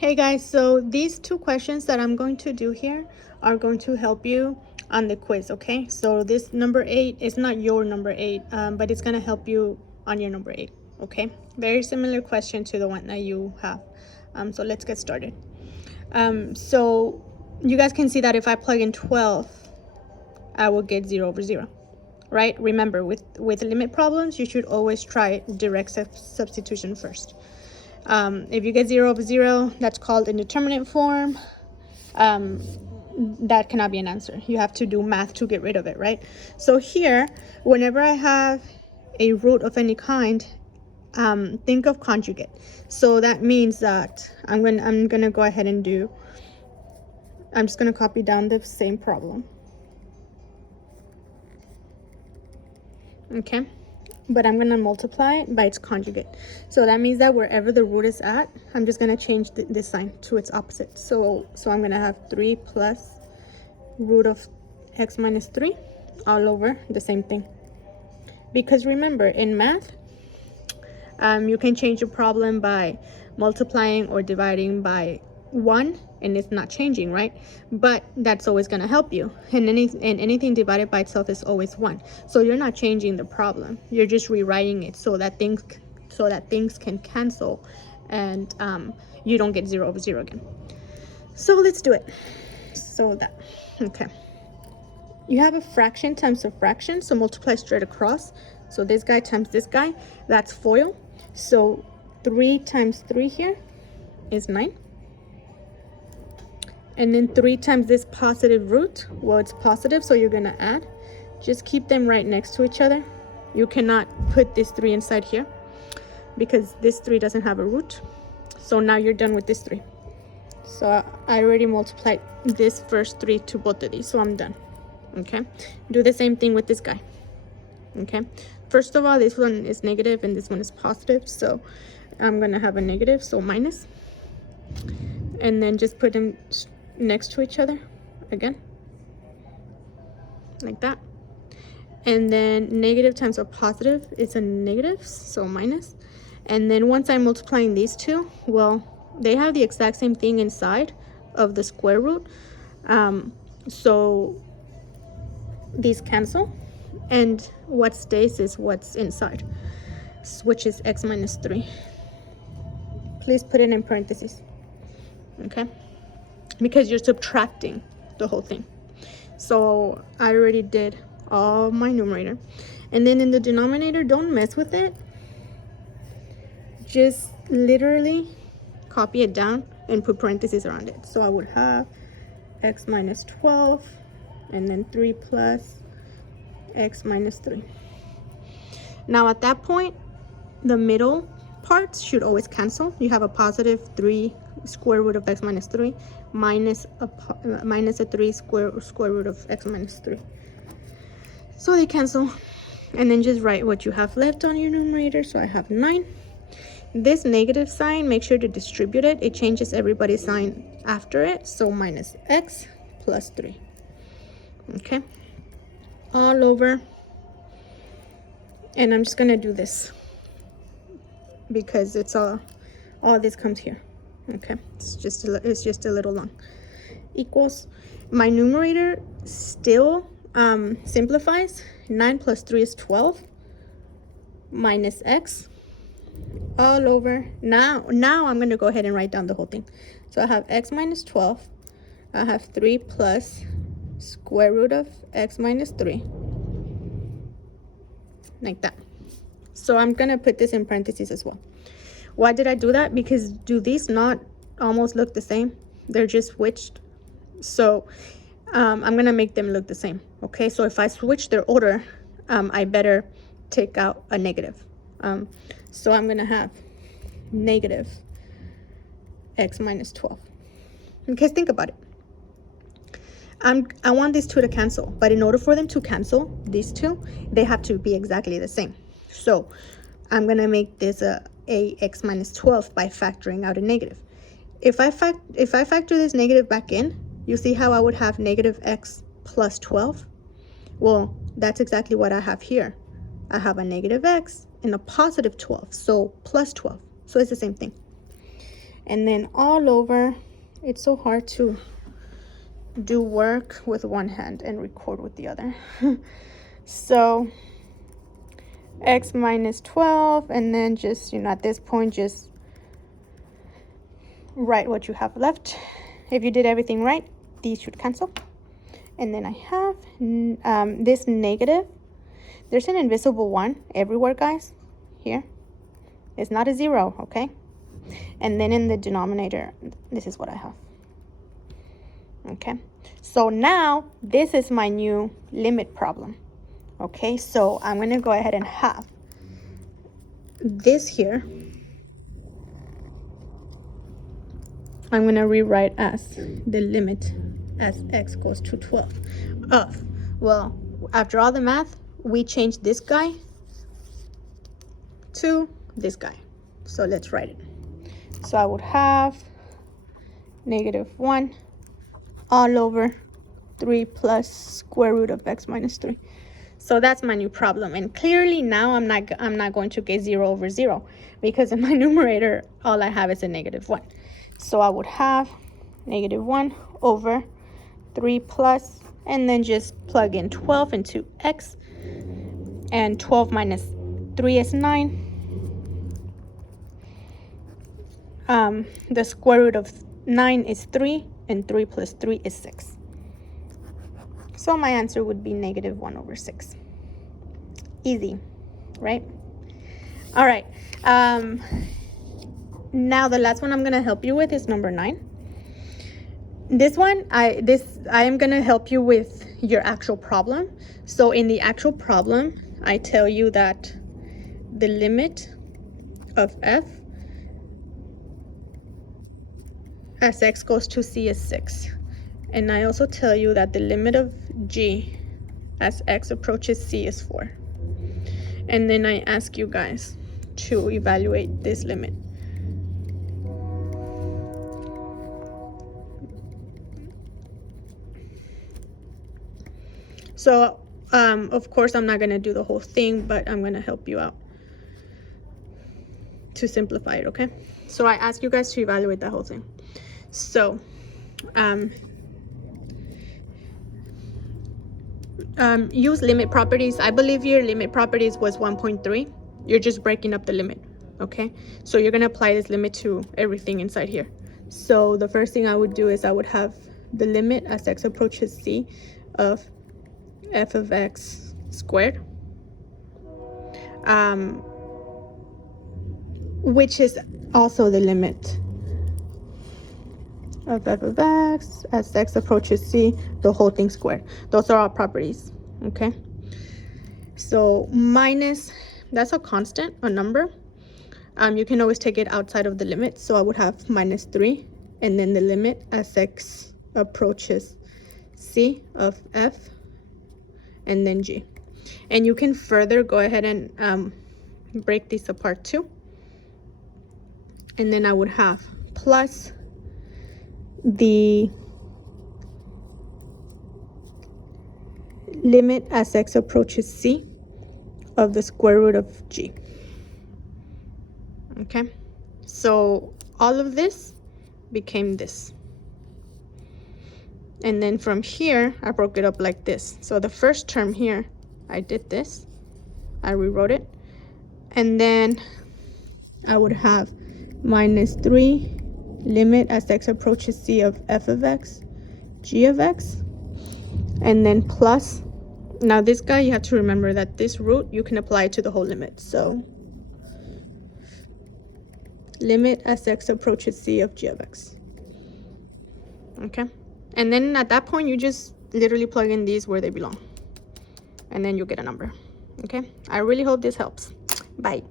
Hey guys, so these two questions that I'm going to do here are going to help you on the quiz, okay? So this number 8 is not your number 8, but it's going to help you on your number 8, okay? Very similar question to the one that you have. So let's get started. So you guys can see that if I plug in 12, I will get 0 over 0, right? Remember, with limit problems, you should always try direct substitution first. If you get 0 over 0, that's called indeterminate form. That cannot be an answer. You have to do math to get rid of it, right? So here, whenever I have a root of any kind, think of conjugate. So that means that I'm gonna go ahead and I'm just gonna copy down the same problem. Okay, but I'm gonna multiply it by its conjugate. So that means that wherever the root is at, I'm just gonna change this sign to its opposite. So I'm gonna have 3 plus root of x minus 3 all over the same thing. Because remember, in math, you can change a problem by multiplying or dividing by 1 and it's not changing, right? But that's always going to help you, and anything divided by itself is always 1. So you're not changing the problem, you're just rewriting it so that things can cancel, and you don't get 0 over 0 again. So let's do it. So that, okay, you have a fraction times a fraction, so multiply straight across. So this guy times this guy, that's FOIL. So 3 times 3 here is 9. And then 3 times this positive root, well, it's positive, so you're gonna add. Just keep them right next to each other. You cannot put this 3 inside here because this 3 doesn't have a root. So now you're done with this 3. So I already multiplied this first 3 to both of these, so I'm done. Okay, do the same thing with this guy. Okay, first of all, this one is negative and this one is positive, so I'm gonna have a negative, so minus, and then just put them next to each other again, like that. And then negative times a positive is a negative, so minus. And then once I'm multiplying these two, well, they have the exact same thing inside of the square root, so these cancel, and what stays is what's inside, which is x minus 3. Please put it in parentheses, okay, because you're subtracting the whole thing. So I already did all my numerator, and then in the denominator, don't mess with it, just literally copy it down and put parentheses around it. So I would have x minus 12 and then 3 plus x minus 3. Now at that point, the middle parts should always cancel. You have a positive 3 square root of x minus 3 minus a 3 square root of x minus 3. So they cancel, and then just write what you have left on your numerator. So I have 9. This negative sign, make sure to distribute it. It changes everybody's sign after it. So minus x plus 3. Okay, all over. And I'm just gonna do this because it's all this comes here. Okay, it's just a little long. Equals, my numerator still simplifies. 9 plus 3 is 12 minus x all over. Now I'm going to go ahead and write down the whole thing. So I have x minus 12. I have 3 plus square root of x minus 3, like that. So I'm going to put this in parentheses as well. Why did I do that? Because do these not almost look the same? They're just switched. So I'm going to make them look the same. Okay, so if I switch their order, I better take out a negative. So I'm going to have negative x minus 12. Because think about it. I want these two to cancel, but in order for them to cancel, these two, they have to be exactly the same. So I'm going to make this a x minus 12 by factoring out a negative. If I factor this negative back in, you see how I would have negative x plus 12? Well, that's exactly what I have here. I have a negative x and a positive 12, so plus 12. So it's the same thing. and then all over. It's so hard to do work with one hand and record with the other. So x minus 12, and then just, at this point, just write what you have left. If you did everything right, these should cancel. And then I have this negative. There's an invisible one everywhere, guys. Here. It's not a 0, okay? And then in the denominator, this is what I have. Okay? So now, this is my new limit problem. Okay? So I'm going to go ahead and have this here. I'm going to rewrite as the limit as x goes to 12 of, well, after all the math, we changed this guy to this guy. So let's write it. So I would have -1 all over 3 plus square root of x minus 3. So that's my new problem. And clearly now I'm not going to get 0 over 0, because in my numerator all I have is a -1. So I would have -1 over 3 plus, and then just plug in 12 into x, and 12 minus 3 is 9. The square root of 9 is 3, and 3 plus 3 is 6. So my answer would be -1 over 6. Easy, right? All right. Now the last one I'm going to help you with is number 9. This one, I am going to help you with your actual problem. So in the actual problem, I tell you that the limit of f as x goes to c is 6. And I also tell you that the limit of g as x approaches c is 4. And then I ask you guys to evaluate this limit. So, of course, I'm not going to do the whole thing, but I'm going to help you out to simplify it, okay? So I ask you guys to evaluate the whole thing. So, use limit properties. I believe your limit properties was 1.3. You're just breaking up the limit, okay? So you're going to apply this limit to everything inside here. So the first thing I would do is I would have the limit as x approaches c of f of x squared, which is also the limit of f of x as x approaches c, the whole thing squared. Those are all properties, okay? So minus, that's a constant, a number. You can always take it outside of the limit. So I would have -3, and then the limit as x approaches c of f, and then g. And you can further go ahead and break these apart too. And then I would have plus the limit as x approaches c of the square root of g. Okay, so all of this became this. And then from here, I broke it up like this. So the first term here, I did this. I rewrote it. And then I would have -3 limit as x approaches c of f of x, g of x. And then plus, now this guy, you have to remember that this root, you can apply it to the whole limit. So limit as x approaches c of g of x. Okay. And then at that point, you just literally plug in these where they belong. And then you'll get a number. Okay? I really hope this helps. Bye.